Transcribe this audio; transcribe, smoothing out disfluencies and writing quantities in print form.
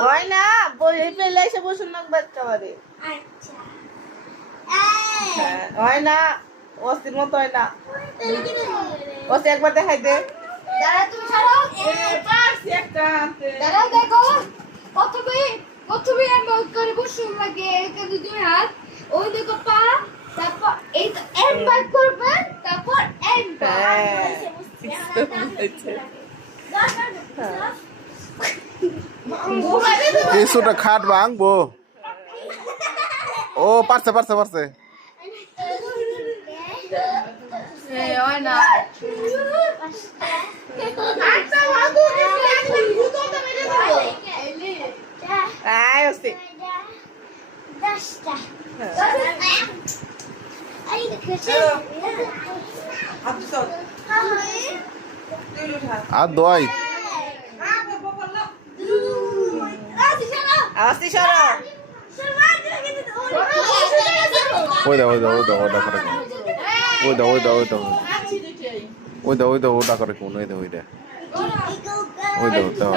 হয় না বই পেলে এসে বসুন না বাচ্চা বাড়ি আচ্ছা হয় না অস্থির মতো হয় না অস্থি একবার দেখাই দে দাঁড়া তুমি ছাড়ো পারছি একটা আনতে দাঁড়াও দেখো কতগুলি আমি করে বসে লাগে কিন্তু দুই হাত ওই দেখো পা তারপর এই তো এম বার করবে তারপর এম কিছুটা খাট ভাঙবো ও পারছে পারছে পারছে হয় না আয় অস্থি আর দোয়াই অস্থি সরো ওই দাও ওই দাও ওই দাও ওটা করে ওই দাও ওই দাও ওই দাও ওই দাও ওই দাও ওটা করে কোন ওই দাও ওই দাও ওই দাও দাও